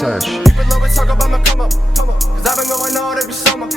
touch. People always talk about my come up, cause I've been going all every summer.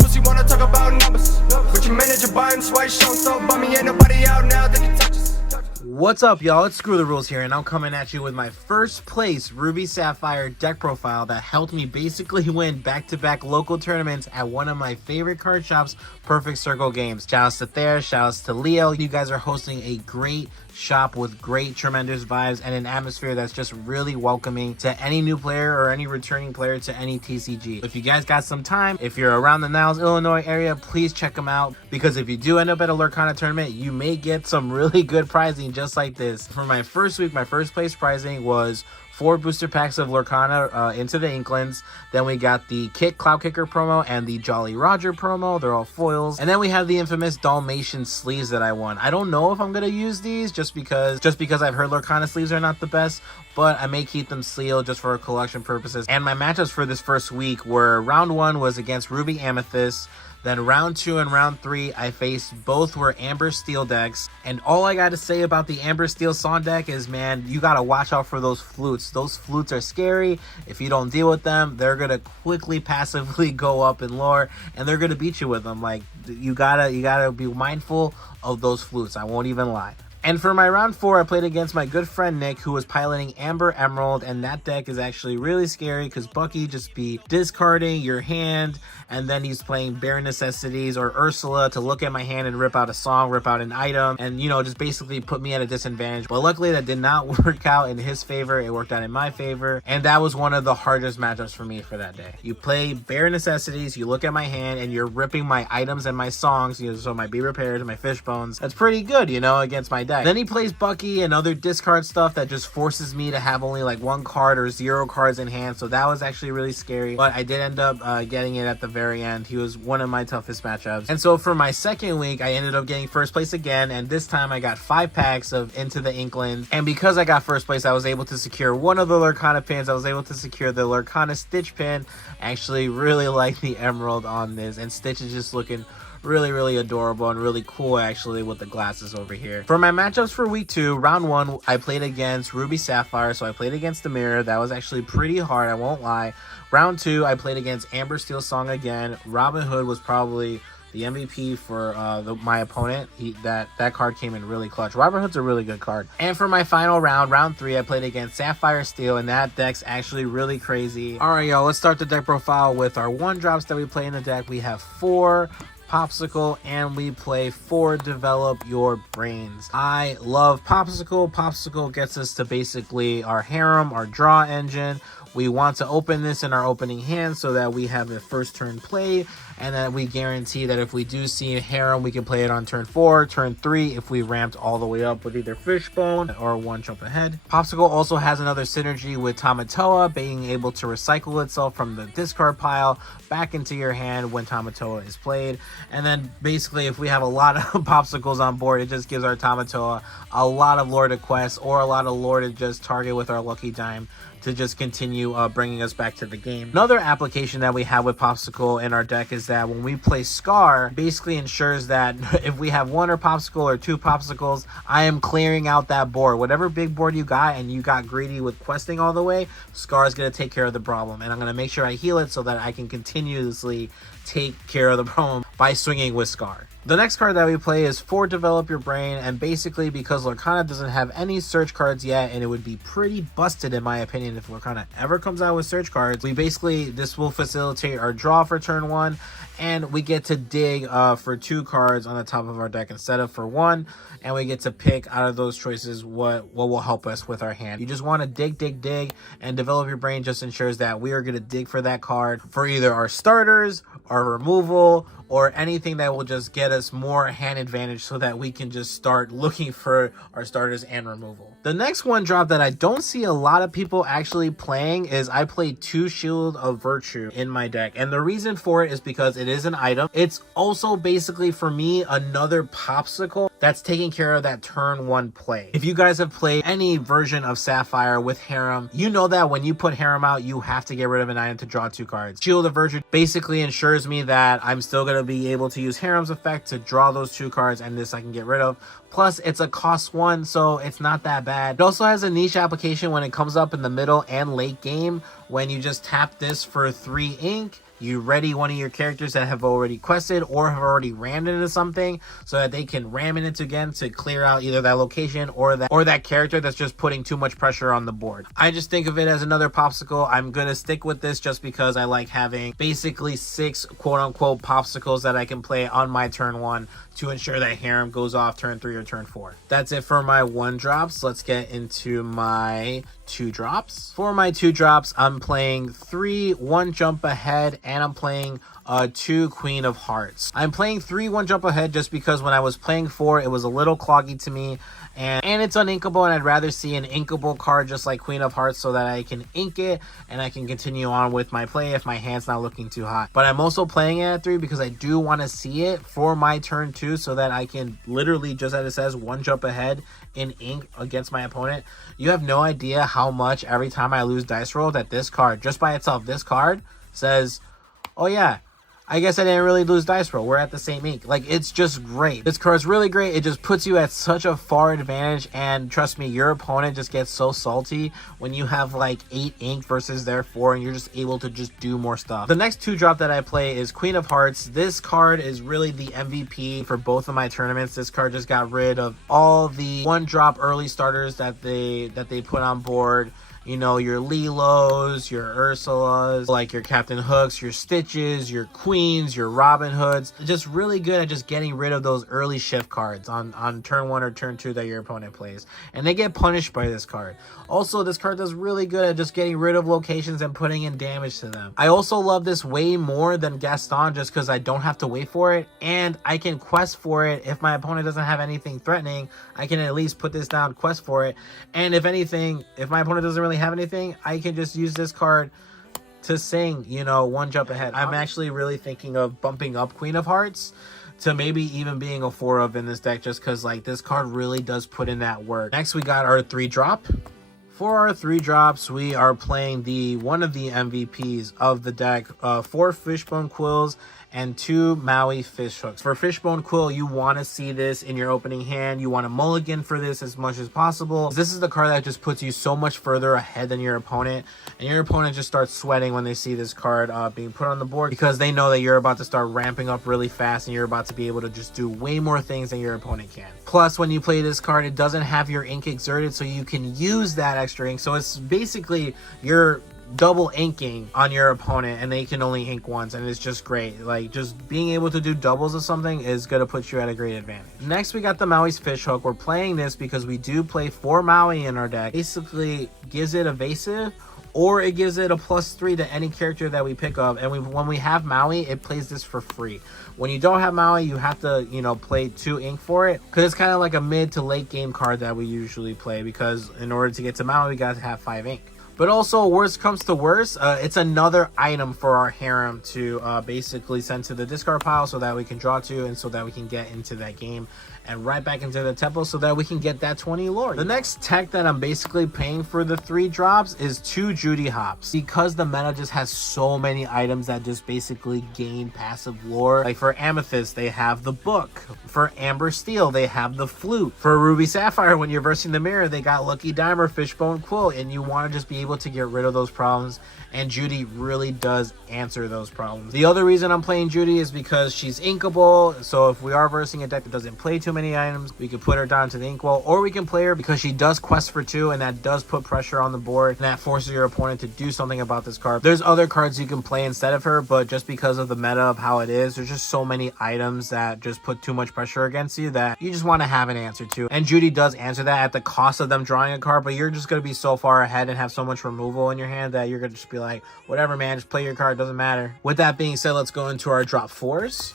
Pussy wanna talk about numbers, but your manager buying swipe show, so by me ain't nobody out now that can touch us. What's up, y'all? It's Screw the Rules here, and I'm coming at you with my first place Ruby Sapphire deck profile that helped me basically win back-to-back local tournaments at one of my favorite card shops, Perfect Circle Games. Shoutouts to Thayer, shoutouts to Leo. You guys are hosting a great shop with great, tremendous vibes and an atmosphere that's just really welcoming to any new player or any returning player to any TCG. If you guys got some time, if you're around the Niles, Illinois area, please check them out, because if you do end up at a Lorcana tournament, you may get some really good prizing just like this. For my first week, my first place prizing was 4 booster packs of Lorcana Into the Inklings. Then we got the Kit Cloud Kicker promo and the Jolly Roger promo. They're all foils. And then we have the infamous Dalmatian sleeves that I won. I don't know if I'm going to use these just because I've heard Lorcana sleeves are not the best, but I may keep them sealed just for collection purposes. And my matchups for this first week were round 1 was against Ruby Amethyst. Then round 2 and round 3, I faced both were Amber Steel decks. And all I got to say about the Amber Steel Song deck is, man, you got to watch out for those flutes. Those flutes are scary. If you don't deal with them, they're going to quickly passively go up in lore, and they're going to beat you with them. Like, you gotta be mindful of those flutes. I won't even lie. And for my round 4, I played against my good friend Nick, who was piloting Amber Emerald, and that deck is actually really scary because Bucky just be discarding your hand, and then he's playing Bare Necessities or Ursula to look at my hand and rip out a song, rip out an item, and, you know, just basically put me at a disadvantage. But luckily that did not work out in his favor. It worked out in my favor, and that was one of the hardest matchups for me for that day. You play Bare Necessities, you look at my hand, and you're ripping my items and my songs, you know, so my Be Repaired, my Fish Bones. That's pretty good, you know, against my deck. Then he plays Bucky and other discard stuff that just forces me to have only like 1 card or 0 cards in hand, so that was actually really scary, but I did end up getting it at the very end. He was one of my toughest matchups. And so for my second week, I ended up getting first place again, and this time I got 5 packs of Into the Inklings, and because I got first place, I was able to secure one of the Lorcana pins. I was able to secure the Lorcana Stitch pin. I actually really like the emerald on this, and Stitch is just looking really adorable and really cool actually with the glasses over here. For my matchups for week 2, round 1, I played against Ruby Sapphire, so I played against the mirror. That was actually pretty hard, I won't lie. Round 2, I played against Amber Steel Song again. Robin Hood was probably the MVP for my opponent. That card came in really clutch. Robin Hood's a really good card. And for my final round, round 3, I played against Sapphire Steel, and that deck's actually really crazy. All right, y'all, let's start the deck profile with our 1-drops that we play in the deck. We have 4 Popsicle, and we play 4 Develop Your Brains. I love Popsicle. Popsicle gets us to basically our harem, our draw engine. We want to open this in our opening hand so that we have a first turn play, and that we guarantee that if we do see a harem, we can play it on turn 4, turn 3, if we ramped all the way up with either Fishbone or 1 jump ahead. Popsicle also has another synergy with Tamatoa, being able to recycle itself from the discard pile back into your hand when Tamatoa is played. And then basically, if we have a lot of Popsicles on board, it just gives our Tamatoa a lot of lore to quest, or a lot of lore to just target with our Lucky Dime to just continue bringing us back to the game. Another application that we have with Popsicle in our deck is that when we play Scar, basically ensures that if we have 1 or Popsicle or 2 Popsicles, I am clearing out that board. Whatever big board you got and you got greedy with questing all the way, Scar is going to take care of the problem, and I'm going to make sure I heal it so that I can continuously take care of the problem by swinging with Scar. The next card that we play is 4 Develop Your Brain, and basically because Lorcana doesn't have any search cards yet, and it would be pretty busted in my opinion if Lorcana ever comes out with search cards, this will facilitate our draw for turn 1, and we get to dig for 2 cards on the top of our deck instead of for 1, and we get to pick out of those choices what will help us with our hand. You just want to dig, and Develop Your Brain just ensures that we are going to dig for that card for either our starters, our removal, or anything that will just get us more hand advantage so that we can just start looking for our starters and removal. The next 1-drop that I don't see a lot of people actually playing is I played 2 Shield of Virtue in my deck, and the reason for it is because it is an item. It's also basically for me another Popsicle that's taking care of that turn 1 play. If you guys have played any version of Sapphire with Harem, you know that when you put Harem out, you have to get rid of an item to draw 2 cards. Shield of Virtue basically ensures me that I'm still going to be able to use Harem's effect to draw those 2 cards, and this I can get rid of. Plus, it's a cost 1, so it's not that bad. bad. It also has a niche application when it comes up in the middle and late game. When you just tap this for 3 ink, you ready one of your characters that have already quested or have already rammed into something, so that they can ram it into again to clear out either that location or that character that's just putting too much pressure on the board. I just think of it as another popsicle. I'm gonna stick with this just because I like having basically 6 quote-unquote popsicles that I can play on my turn 1 to ensure that Harem goes off turn 3 or turn 4. That's it for my 1-drops. Let's get into my 2-drops. For my 2-drops, I'm playing 3 1 Jump Ahead, and I'm playing 2 Queen of Hearts. I'm playing 3 1 Jump Ahead just because when I was playing 4, it was a little cloggy to me, and it's uninkable, and I'd rather see an inkable card just like Queen of Hearts so that I can ink it and I can continue on with my play if my hand's not looking too hot. But I'm also playing it at 3 because I do want to see it for my turn 2 so that I can literally, just as it says, 1 Jump Ahead in ink against my opponent. You have no idea how much every time I lose dice roll that this card, just by itself, this card says, oh yeah, I guess I didn't really lose dice roll. We're at the same ink. Like, it's just great. This card's really great. It just puts you at such a far advantage, and trust me, your opponent just gets so salty when you have like 8 ink versus their 4, and you're just able to just do more stuff. The next 2-drop that I play is Queen of Hearts. This card is really the MVP for both of my tournaments. This card just got rid of all the 1-drop early starters that they put on board. You know, your Lilos, your Ursulas, like your Captain Hooks, your Stitches, your Queens, your Robin Hoods. Just really good at just getting rid of those early shift cards on turn 1 or turn 2 that your opponent plays. And they get punished by this card. Also, this card does really good at just getting rid of locations and putting in damage to them. I also love this way more than Gaston just because I don't have to wait for it. And I can quest for it. If my opponent doesn't have anything threatening, I can at least put this down, quest for it. And if anything, if my opponent doesn't really have anything, I can just use this card to sing, you know, 1 Jump Ahead. I'm actually really thinking of bumping up Queen of Hearts to maybe even being a 4 of in this deck, just because like this card really does put in that work. Next, we got our 3-drop. For our 3-drops, we are playing one of the MVPs of the deck, 4 Fishbone Quills and 2 Maui Fish Hooks. For Fishbone Quill, you want to see this in your opening hand. You want to mulligan for this as much as possible. This is the card that just puts you so much further ahead than your opponent, and your opponent just starts sweating when they see this card being put on the board, because they know that you're about to start ramping up really fast and you're about to be able to just do way more things than your opponent can. Plus, when you play this card, it doesn't have your ink exerted, so you can use that extra ink. So it's basically your double inking on your opponent, and they can only ink once, and it's just great. Like, just being able to do doubles of something is going to put you at a great advantage. Next, we got the Maui's Fish Hook. We're playing this because we do play 4 Maui in our deck. Basically gives it evasive, or it gives it a +3 to any character that we pick up. And when we have Maui, it plays this for free. When you don't have Maui, you have to, you know, play 2 ink for it, because it's kind of like a mid to late game card that we usually play, because in order to get to Maui, we got to have 5 ink. But also, worst comes to worst, it's another item for our harem to basically send to the discard pile so that we can draw 2 and so that we can get into that game and right back into the temple so that we can get that 20 lore. The next tech that I'm basically paying for the 3 drops is 2 Judy Hops, because the meta just has so many items that just basically gain passive lore. Like for Amethyst, they have the book. For Amber Steel, they have the flute. For Ruby Sapphire, when you're versing the mirror, they got Lucky Dimer, Fishbone Quill, and you want to just be able to get rid of those problems, and Judy really does answer those problems. The other reason I'm playing Judy is because she's inkable, so if we are versing a deck that doesn't play too many items, we can put her down to the inkwell, or we can play her because she does quest for 2, and that does put pressure on the board, and that forces your opponent to do something about this card. There's other cards you can play instead of her, but just because of the meta of how it is, there's just so many items that just put too much pressure against you that you just want to have an answer to. And Judy does answer that at the cost of them drawing a card, but you're just going to be so far ahead and have so much removal in your hand that you're going to just be like, whatever, man, just play your card, doesn't matter. With that being said, let's go into our drop 4s.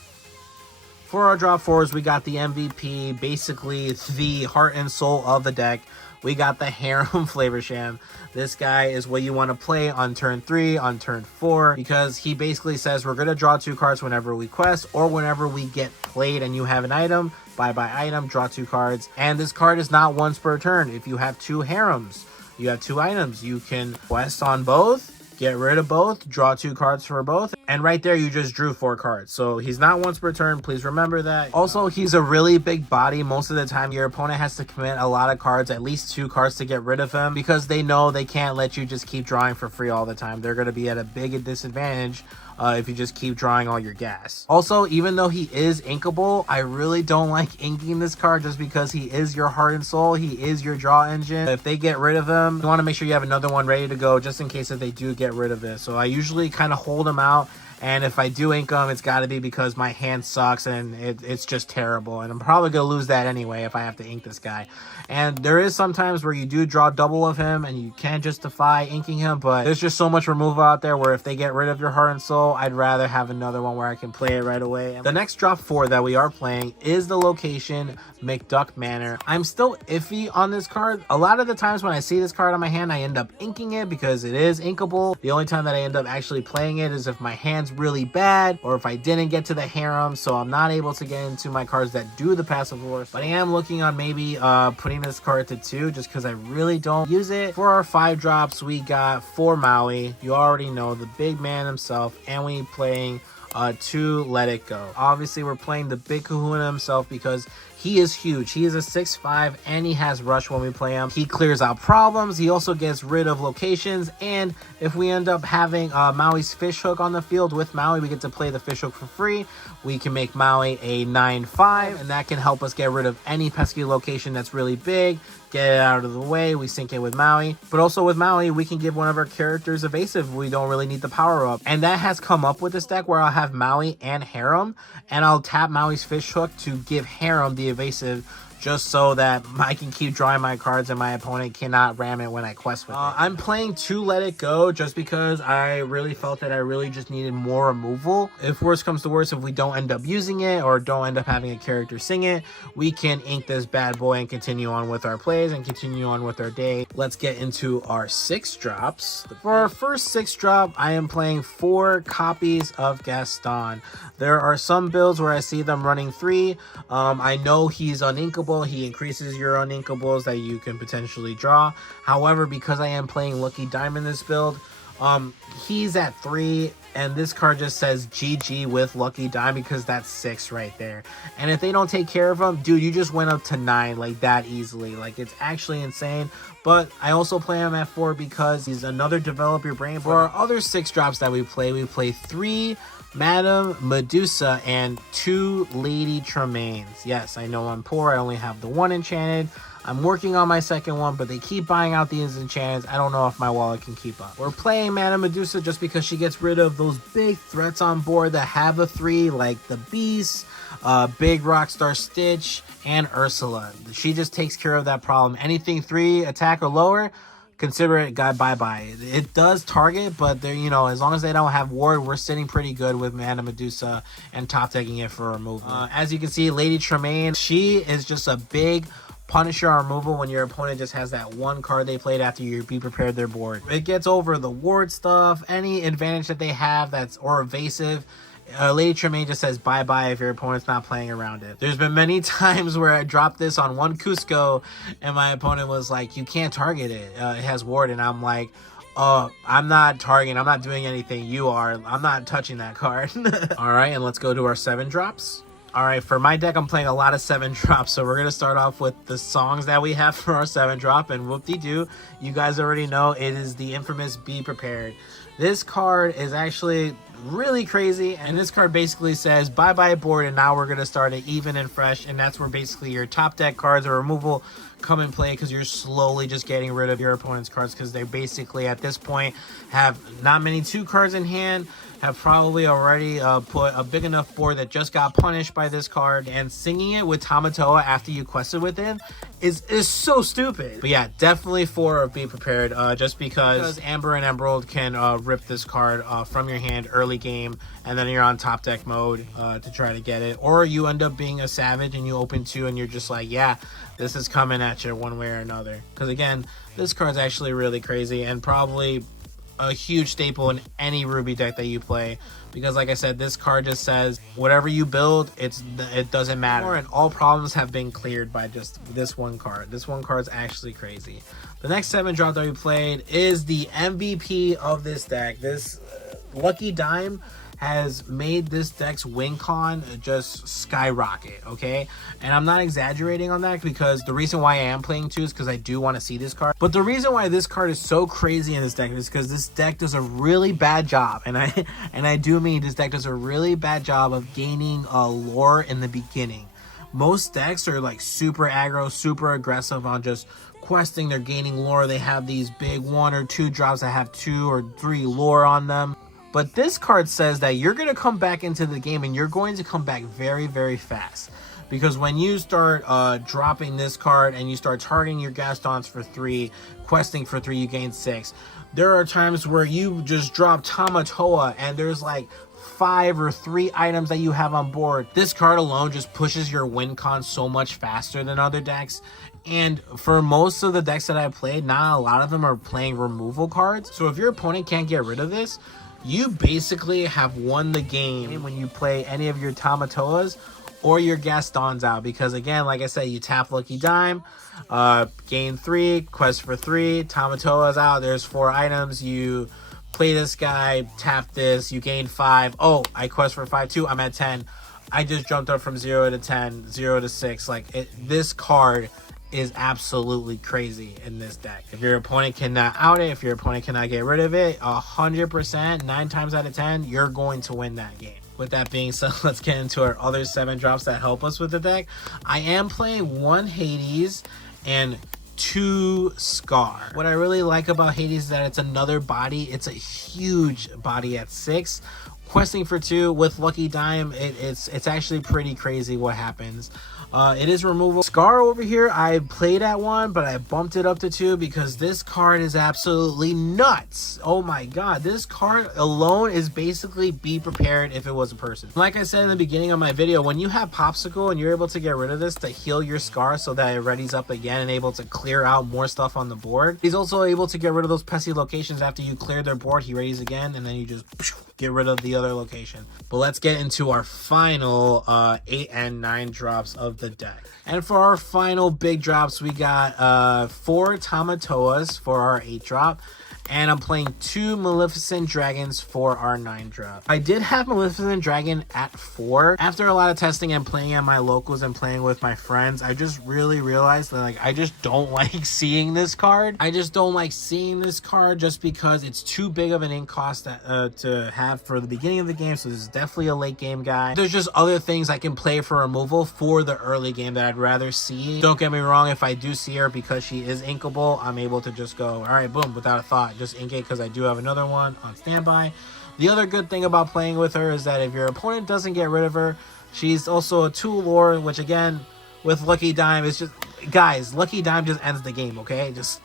For our drop 4s, we got the MVP, basically the heart and soul of the deck. We got the Harem Flavor Sham. This guy is what you want to play on turn 3, on turn 4, because he basically says we're going to draw 2 cards whenever we quest, or whenever we get played and you have an item, buy item, draw 2 cards. And this card is not once per turn. If you have 2 Harems, you have 2 items, you can quest on both, get rid of both, draw 2 cards for both, and right there you just drew 4 cards. So he's not once per turn, please remember that. Also, he's a really big body. Most of the time your opponent has to commit a lot of cards, at least 2 cards to get rid of him, because they know they can't let you just keep drawing for free all the time. They're going to be at a big disadvantage if you just keep drawing all your gas. Also, even though he is inkable, I really don't like inking this card just because he is your heart and soul. He is your draw engine. If they get rid of him, you want to make sure you have another one ready to go just in case that they do get rid of it. So I usually kind of hold him out. And if I do ink him, it's got to be because my hand sucks and it's just terrible. And I'm probably going to lose that anyway if I have to ink this guy. And there is sometimes where you do draw double of him and you can justify inking him. But there's just so much removal out there where if they get rid of your heart and soul, I'd rather have another one where I can play it right away. The next drop 4 that we are playing is the location McDuck Manor. I'm still iffy on this card. A lot of the times when I see this card on my hand, I end up inking it because it is inkable. The only time that I end up actually playing it is if my hand's really bad or if I didn't get to the harem, so I'm not able to get into my cards that do the passive force. But I am looking on maybe putting this card to 2 just because I really don't use it. For our 5 drops, we got 4 Maui. You already know, the big man himself, and we playing 2 Let It Go. Obviously, we're playing the big kahuna himself because he is huge. He is a 6'5", and he has rush when we play him. He clears out problems. He also gets rid of locations. And if we end up having Maui's fish hook on the field with Maui, we get to play the fish hook for free. We can make Maui a 9/5, and that can help us get rid of any pesky location that's really big. Get it out of the way. We sync it with Maui. But also with Maui, we can give one of our characters evasive. We don't really need the power up. And that has come up with this deck where I'll have Maui and Harem, and I'll tap Maui's fish hook to give Harem the evasive, just so that I can keep drawing my cards and my opponent cannot ram it when I quest with it. I'm playing 2 Let It Go just because I really felt that I really just needed more removal. If worse comes to worse, if we don't end up using it or don't end up having a character sing it, we can ink this bad boy and continue on with our plays and continue on with our day. Let's get into our 6 drops. For our first 6 drop, I am playing 4 copies of Gaston. There are some builds where I see them running 3. I know he's uninkable. He increases your uninkables that you can potentially draw. However, because I am playing Lucky Diamond this build, he's at 3, and this card just says GG with Lucky Diamond because that's 6 right there. And if they don't take care of him, dude, you just went up to 9 like that easily. Like, it's actually insane. But I also play him at 4 because he's another develop your brain. For our other 6 drops that we play 3 Madame Medusa and 2 Lady Tremaines. Yes, I know I'm poor. I only have the 1 enchanted. I'm working on my second one, but they keep buying out these enchantments. I don't know if my wallet can keep up. We're playing Madame Medusa just because she gets rid of those big threats on board that have a 3, like the Beast, Big Rockstar Stitch, and Ursula. She just takes care of that problem. Anything 3 attack or lower, consider it bye-bye. It does target, but they're, you know, as long as they don't have ward, we're sitting pretty good with Madame Medusa and top decking it for removal. As you can see, Lady Tremaine, she is just a big Punisher on removal when your opponent just has that 1 card they played after you be prepared their board. It gets over the ward stuff, any advantage that they have that's or evasive. Lady Tremaine just says bye-bye if your opponent's not playing around it. There's been many times where I dropped this on 1 Cusco and my opponent was like, you can't target it. It has ward. And I'm like, I'm not targeting. I'm not doing anything. You are. I'm not touching that card. All right, and let's go to our 7 drops. All right, for my deck, I'm playing a lot of 7 drops. So we're going to start off with the songs that we have for our 7 drop. And whoop-de-doo, you guys already know it is the infamous Be Prepared. This card is actually really crazy, and this card basically says bye-bye board, and now we're going to start it even and fresh, and that's where basically your top deck cards or removal come in play because you're slowly just getting rid of your opponent's cards because they basically at this point have not many 2 cards in hand, have probably already put a big enough board that just got punished by this card, and singing it with Tamatoa after you quested with it is so stupid. But yeah, definitely 4 of Be Prepared, just because Amber and Emerald can rip this card from your hand early game, and then you're on top deck mode to try to get it, or you end up being a savage and you open 2 and you're just like, yeah, this is coming at you one way or another. Because again, this card's actually really crazy and probably a huge staple in any Ruby deck that you play, because like I said, this card just says whatever you build, it doesn't matter, and all problems have been cleared by just this 1 card. This 1 card's actually crazy. The next 7 drop that we played is the MVP of this deck. This Lucky Dime has made this deck's win con just skyrocket, okay? And I'm not exaggerating on that, because the reason why I am playing 2 is because I do want to see this card. But the reason why this card is so crazy in this deck is because this deck does a really bad job, and I do mean this deck does a really bad job of gaining lore in the beginning. Most decks are like super aggro, super aggressive on just questing, they're gaining lore. They have these big 1 or 2 drops that have 2 or 3 lore on them. But this card says that you're going to come back into the game, and you're going to come back very, very fast. Because when you start dropping this card and you start targeting your Gastons for 3, questing for 3, you gain 6. There are times where you just drop Tamatoa and there's like 5 or 3 items that you have on board. This card alone just pushes your win con so much faster than other decks. And for most of the decks that I played, not a lot of them are playing removal cards. So if your opponent can't get rid of this, you basically have won the game when you play any of your Tamatoas or your Gastons out. Because again, like I said, you tap Lucky Dime, gain 3, quest for 3, Tamatoa's out, there's 4 items, you play this guy, tap this, you gain 5, oh, I quest for 5 too, I'm at 10, I just jumped up from 0 to 10, 0 to 6, like, this card is absolutely crazy in this deck. If your opponent cannot out it, if your opponent cannot get rid of it, 100%, 9 times out of 10, you're going to win that game. With that being said, let's get into our other 7 drops that help us with the deck. I am playing 1 Hades and 2 Scar. What I really like about Hades is that it's another body. It's a huge body at 6. Questing for 2 with Lucky Dime, it's actually pretty crazy what happens. It is removal. Scar over here, I played at 1, but I bumped it up to 2 because this card is absolutely nuts. Oh my god, this card alone is basically be prepared if it was a person. Like I said in the beginning of my video, when you have Popsicle and you're able to get rid of this to heal your Scar so that it readies up again and able to clear out more stuff on the board, he's also able to get rid of those pesky locations after you clear their board. He readies again, and then you just get rid of the other location. But let's get into our final 8 and 9 drops of the deck. And for our final big drops, we got 4 Tamatoas for our 8 drop, and I'm playing 2 Maleficent Dragons for our 9 drop. I did have Maleficent Dragon at 4. After a lot of testing and playing at my locals and playing with my friends, I just really realized that, like, I just don't like seeing this card. I just don't like seeing this card just because it's too big of an ink cost to have for the beginning of the game. So this is definitely a late game guy. There's just other things I can play for removal for the early game that I'd rather see. Don't get me wrong, if I do see her because she is inkable, I'm able to just go, all right, boom, without a thought, just ink it, because I do have another one on standby. The other good thing about playing with her is that if your opponent doesn't get rid of her, she's also a 2 lore, which again, with Lucky Dime, it's just, guys, Lucky Dime just ends the game, okay? Just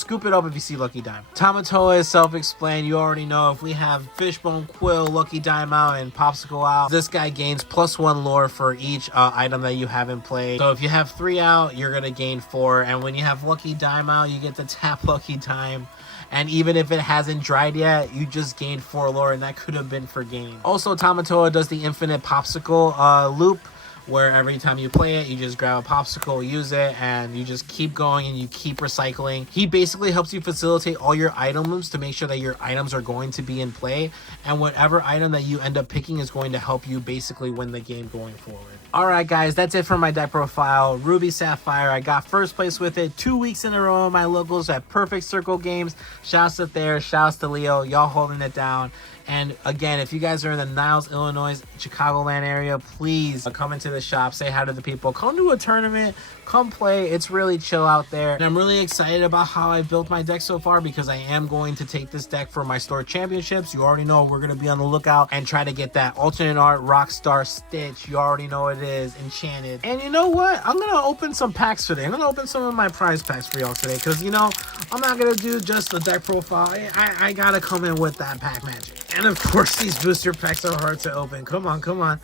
scoop it up if you see Lucky Dime. Tamatoa is self-explained. You already know if we have Fishbone, Quill, Lucky Dime out, and Popsicle out, this guy gains +1 lore for each item that you have in play. So if you have 3 out, you're gonna gain 4, and when you have Lucky Dime out, you get to tap Lucky Dime. And even if it hasn't dried yet, you just gained 4 lore, and that could have been for game. Also, Tamatoa does the infinite Popsicle loop, where every time you play it, you just grab a Popsicle, use it, and you just keep going and you keep recycling. He basically helps you facilitate all your items to make sure that your items are going to be in play, and whatever item that you end up picking is going to help you basically win the game going forward. Alright guys, that's it for my deck profile. Ruby Sapphire, I got first place with it 2 weeks in a row. My locals at Perfect Circle Games. Shouts to there, shouts to Leo, y'all holding it down. And again, if you guys are in the Niles, Illinois, Chicagoland area, please come into the shop, say hi to the people, come to a tournament, come play. It's really chill out there. And I'm really excited about how I built my deck so far, because I am going to take this deck for my store championships. You already know we're going to be on the lookout and try to get that alternate art Rockstar Stitch. You already know it is Enchanted. And you know what? I'm going to open some packs today. I'm going to open some of my prize packs for y'all today, because, you know, I'm not going to do just the deck profile. I got to come in with that pack magic. And of course, these booster packs are hard to open. Come on, come on.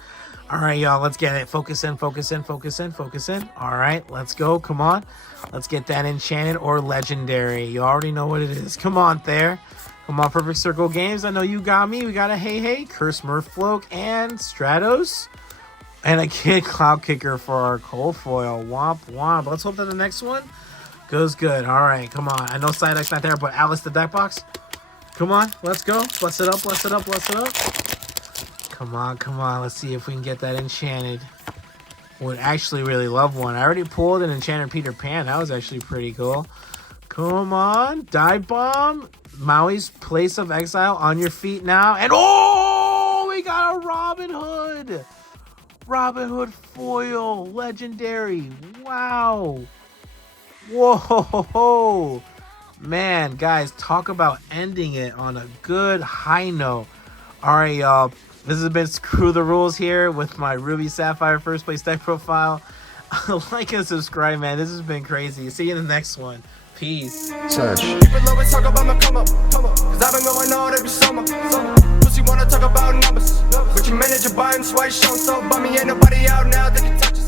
All right, y'all, let's get it. Focus in, focus in, focus in, focus in. All right, let's go. Come on. Let's get that enchanted or legendary. You already know what it is. Come on there. Come on, Perfect Circle Games. I know you got me. We got a Hey, Curse Merfolk, and Stratos. And a Kid Cloud Kicker for our cold foil. Womp, womp. Let's hope that the next one Goes good. All right, come on. I know side deck's not there, but Alice the deck box. Come on, let's go. Bless it up, bless it up, bless it up. Come on, come on. Let's see if we can get that enchanted. Would actually really love one. I already pulled an enchanted Peter Pan. That was actually pretty cool. Come on. Dive Bomb. Maui's Place of Exile on your feet now. And oh, we got a Robin Hood. Robin Hood foil. Legendary. Wow. Whoa. Man, guys, talk about ending it on a good high note. All right, y'all. This has been Screw the Rules here with my Ruby Sapphire first place deck profile. Like and subscribe, man. This has been crazy. See you in the next one. Peace. Search. People always talk about my come up. Cause I've been going all every summer. Pussy wanna talk about numbers. But your manager buying swipe show so bummy, ain't nobody out now that can touch it.